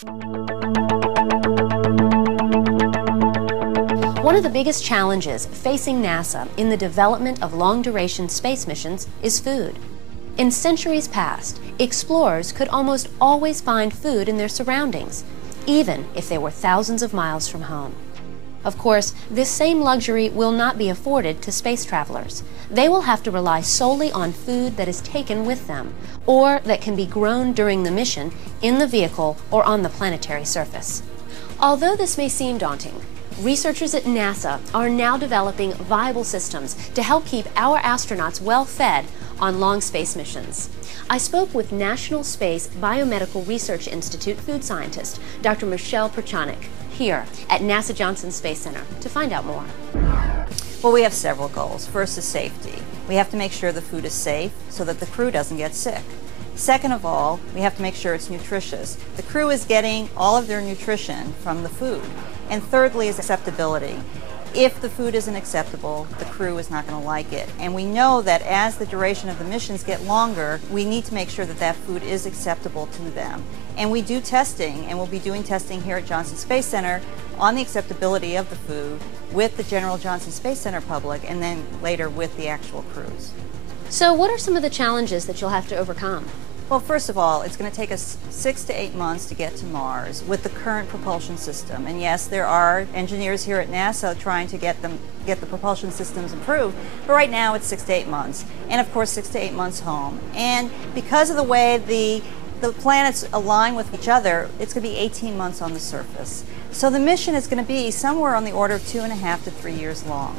One of the biggest challenges facing NASA in the development of long-duration space missions is food. In centuries past, explorers could almost always find food in their surroundings, even if they were thousands of miles from home. Of course, this same luxury will not be afforded to space travelers. They will have to rely solely on food that is taken with them, or that can be grown during the mission in the vehicle or on the planetary surface. Although this may seem daunting, researchers at NASA are now developing viable systems to help keep our astronauts well fed on long space missions. I spoke with National Space Biomedical Research Institute food scientist Dr. Michelle Perchanik here at NASA Johnson Space Center to find out more. Well, we have several goals. First is safety. We have to make sure the food is safe so that the crew doesn't get sick. Second of all, we have to make sure it's nutritious. The crew is getting all of their nutrition from the food. And thirdly is acceptability. If the food isn't acceptable, the crew is not going to like it. And we know that as the duration of the missions get longer, we need to make sure that that food is acceptable to them. And we do testing, and we'll be doing testing here at Johnson Space Center on the acceptability of the food with the general Johnson Space Center public, and then later with the actual crews. So what are some of the challenges that you'll have to overcome? Well, first of all, it's going to take us 6 to 8 months to get to Mars with the current propulsion system. And yes, there are engineers here at NASA trying to get the propulsion systems improved, but right now it's 6 to 8 months. And of course, 6 to 8 months home. And because of the way the planets align with each other, it's going to be 18 months on the surface. So the mission is going to be somewhere on the order of 2.5 to 3 years long.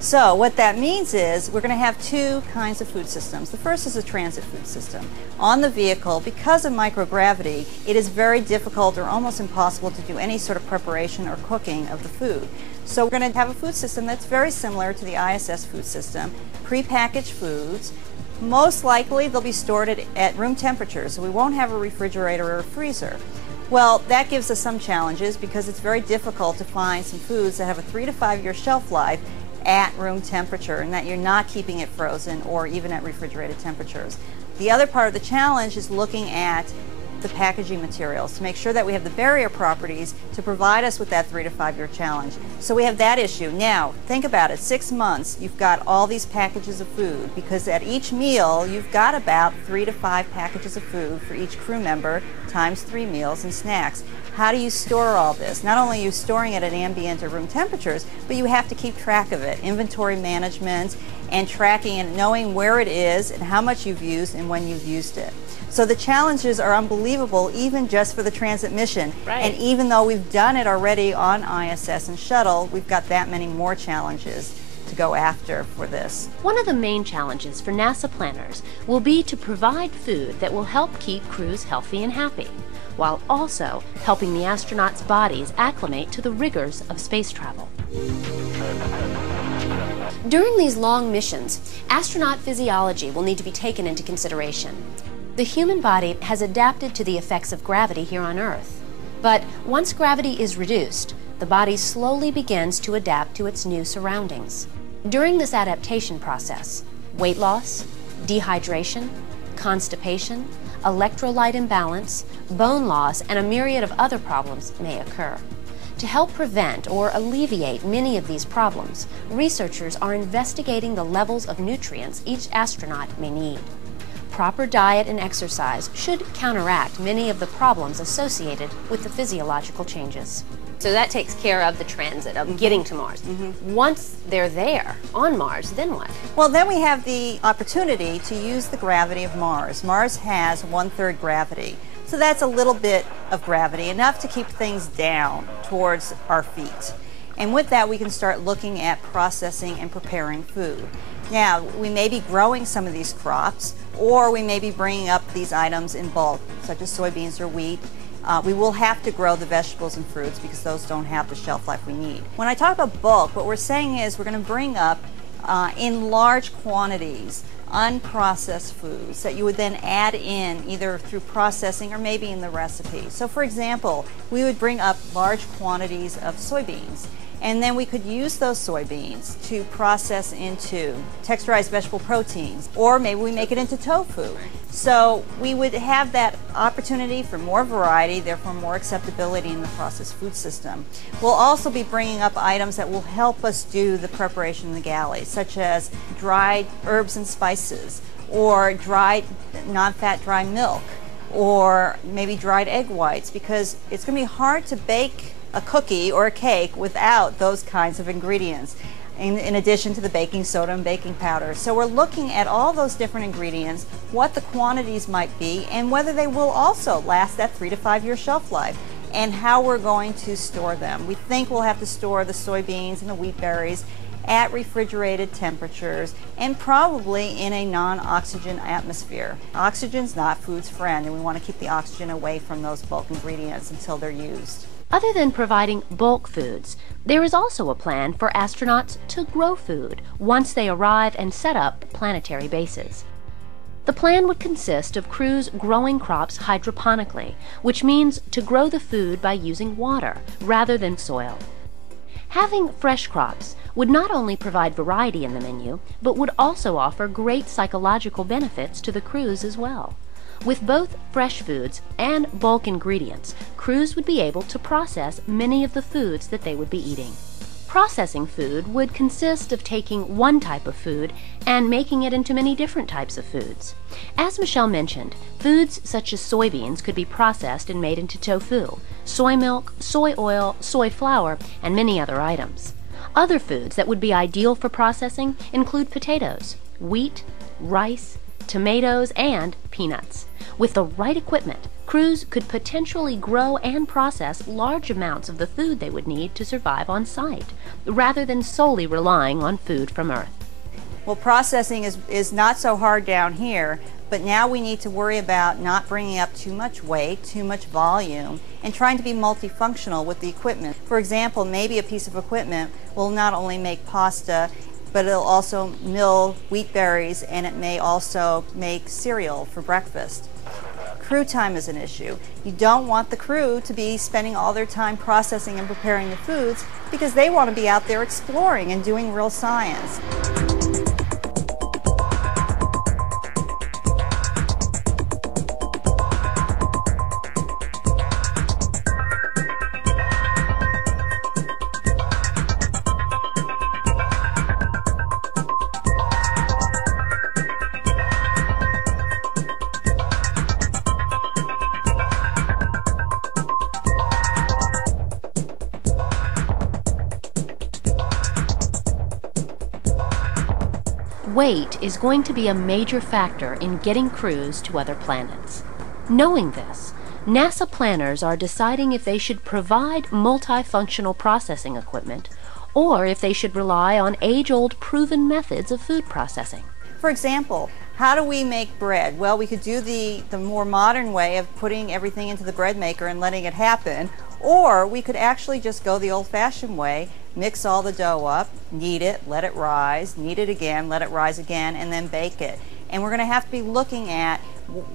So what that means is we're going to have two kinds of food systems. The first is a transit food system. On the vehicle, because of microgravity, it is very difficult or almost impossible to do any sort of preparation or cooking of the food. So we're going to have a food system that's very similar to the ISS food system, prepackaged foods. Most likely they'll be stored at room temperature, so we won't have a refrigerator or a freezer. Well, that gives us some challenges because it's very difficult to find some foods that have a 3 to 5 year shelf life at room temperature and that you're not keeping it frozen or even at refrigerated temperatures. The other part of the challenge is looking at the packaging materials to make sure that we have the barrier properties to provide us with that 3 to 5 year challenge. So we have that issue. Now, think about it, 6 months, you've got all these packages of food because at each meal, you've got about 3 to 5 packages of food for each crew member times 3 meals and snacks. How do you store all this? Not only are you storing it at ambient or room temperatures, but you have to keep track of it. Inventory management and tracking and knowing where it is and how much you've used and when you've used it. So the challenges are unbelievable even just for the transit mission. Right. And even though we've done it already on ISS and shuttle, we've got that many more challenges to go after for this. One of the main challenges for NASA planners will be to provide food that will help keep crews healthy and happy, while also helping the astronauts' bodies acclimate to the rigors of space travel. During these long missions, astronaut physiology will need to be taken into consideration. The human body has adapted to the effects of gravity here on Earth, but once gravity is reduced, the body slowly begins to adapt to its new surroundings. During this adaptation process, weight loss, dehydration, constipation, electrolyte imbalance, bone loss, and a myriad of other problems may occur. To help prevent or alleviate many of these problems, researchers are investigating the levels of nutrients each astronaut may need. Proper diet and exercise should counteract many of the problems associated with the physiological changes. So that takes care of the transit, of getting to Mars. Once they're there, on Mars, then what? Well, then we have the opportunity to use the gravity of Mars. Mars has 1/3 gravity. So that's a little bit of gravity, enough to keep things down towards our feet. And with that, we can start looking at processing and preparing food. Now, we may be growing some of these crops, or we may be bringing up these items in bulk, such as soybeans or wheat. We will have to grow the vegetables and fruits because those don't have the shelf life we need. When I talk about bulk, what we're saying is we're going to bring up in large quantities unprocessed foods that you would then add in either through processing or maybe in the recipe. So for example, we would bring up large quantities of soybeans. And then we could use those soybeans to process into texturized vegetable proteins, or maybe we make it into tofu. So we would have that opportunity for more variety, therefore more acceptability in the processed food system. We'll also be bringing up items that will help us do the preparation in the galley, such as dried herbs and spices, or dried non-fat dry milk, or maybe dried egg whites, because it's going to be hard to bake a cookie or a cake without those kinds of ingredients, in addition to the baking soda and baking powder. So we're looking at all those different ingredients, what the quantities might be, and whether they will also last that 3 to 5 year shelf life, and how we're going to store them. We think we'll have to store the soybeans and the wheat berries at refrigerated temperatures and probably in a non-oxygen atmosphere. Oxygen's not food's friend, and we want to keep the oxygen away from those bulk ingredients until they're used. Other than providing bulk foods, there is also a plan for astronauts to grow food once they arrive and set up planetary bases. The plan would consist of crews growing crops hydroponically, which means to grow the food by using water rather than soil. Having fresh crops would not only provide variety in the menu, but would also offer great psychological benefits to the crews as well. With both fresh foods and bulk ingredients, crews would be able to process many of the foods that they would be eating. Processing food would consist of taking one type of food and making it into many different types of foods. As Michelle mentioned, foods such as soybeans could be processed and made into tofu, soy milk, soy oil, soy flour, and many other items. Other foods that would be ideal for processing include potatoes, wheat, rice, tomatoes, and peanuts. With the right equipment, crews could potentially grow and process large amounts of the food they would need to survive on site, rather than solely relying on food from Earth. Well, processing is not so hard down here, but now we need to worry about not bringing up too much weight, too much volume, and trying to be multifunctional with the equipment. For example, maybe a piece of equipment will not only make pasta, but it'll also mill wheat berries, and it may also make cereal for breakfast. Crew time is an issue. You don't want the crew to be spending all their time processing and preparing the foods, because they want to be out there exploring and doing real science. Weight is going to be a major factor in getting crews to other planets. Knowing this, NASA planners are deciding if they should provide multifunctional processing equipment or if they should rely on age-old proven methods of food processing. For example, how do we make bread? Well, we could do the more modern way of putting everything into the bread maker and letting it happen, or we could actually just go the old-fashioned way, mix all the dough up, knead it, let it rise, knead it again, let it rise again, and then bake it. And we're going to have to be looking at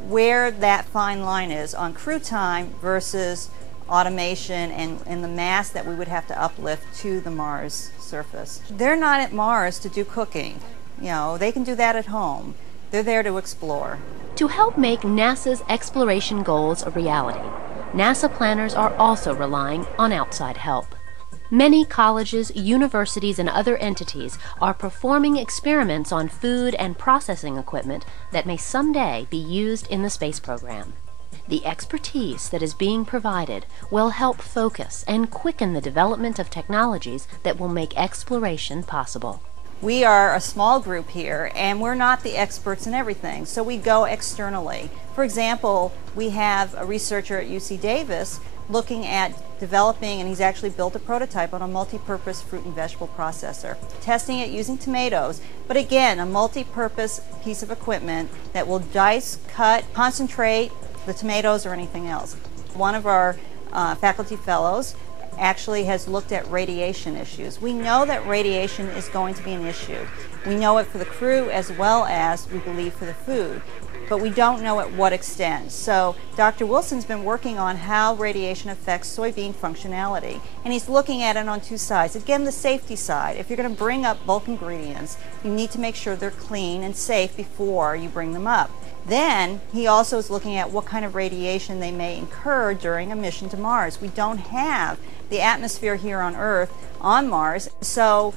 where that fine line is on crew time versus automation and the mass that we would have to uplift to the Mars surface. They're not at Mars to do cooking. You know, they can do that at home. They're there to explore. To help make NASA's exploration goals a reality, NASA planners are also relying on outside help. Many colleges, universities, and other entities are performing experiments on food and processing equipment that may someday be used in the space program. The expertise that is being provided will help focus and quicken the development of technologies that will make exploration possible. We are a small group here, and we're not the experts in everything, so we go externally. For example, we have a researcher at UC Davis looking at developing, and he's actually built a prototype on a multi-purpose fruit and vegetable processor, testing it using tomatoes, but again, a multi-purpose piece of equipment that will dice, cut, concentrate the tomatoes or anything else. One of our faculty fellows actually has looked at radiation issues. We know that radiation is going to be an issue. We know it for the crew as well as we believe for the food. but we don't know at what extent. So Dr. Wilson's been working on how radiation affects soybean functionality, and he's looking at it on two sides. Again, the safety side. If you're going to bring up bulk ingredients, you need to make sure they're clean and safe before you bring them up. Then he also is looking at what kind of radiation they may incur during a mission to Mars. We don't have the atmosphere here on Earth on Mars, so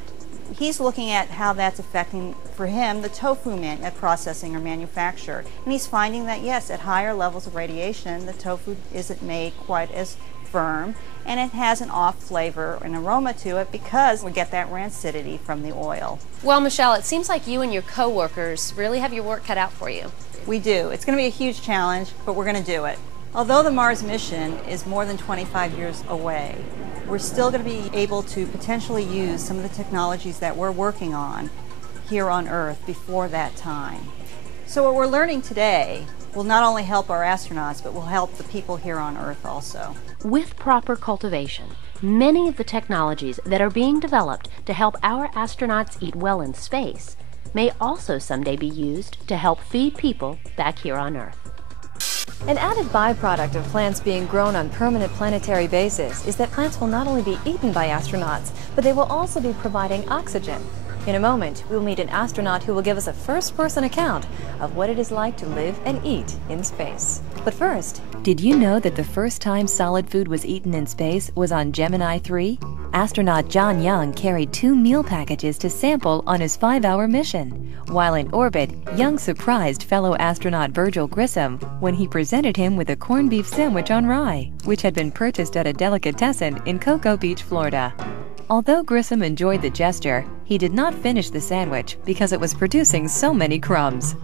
he's looking at how that's affecting, for him, the tofu processing or manufacture. And he's finding that, yes, at higher levels of radiation, the tofu isn't made quite as firm, and it has an off flavor and aroma to it because we get that rancidity from the oil. Well, Michelle, it seems like you and your co-workers really have your work cut out for you. We do. It's going to be a huge challenge, but we're going to do it. Although the Mars mission is more than 25 years away, we're still going to be able to potentially use some of the technologies that we're working on here on Earth before that time. So what we're learning today will not only help our astronauts, but will help the people here on Earth also. With proper cultivation, many of the technologies that are being developed to help our astronauts eat well in space may also someday be used to help feed people back here on Earth. An added byproduct of plants being grown on permanent planetary bases is that plants will not only be eaten by astronauts, but they will also be providing oxygen. In a moment, we'll meet an astronaut who will give us a first-person account of what it is like to live and eat in space. But first, did you know that the first time solid food was eaten in space was on Gemini 3? Astronaut John Young carried 2 meal packages to sample on his 5-hour mission. While in orbit, Young surprised fellow astronaut Virgil Grissom when he presented him with a corned beef sandwich on rye, which had been purchased at a delicatessen in Cocoa Beach, Florida. Although Grissom enjoyed the gesture, he did not finish the sandwich because it was producing so many crumbs.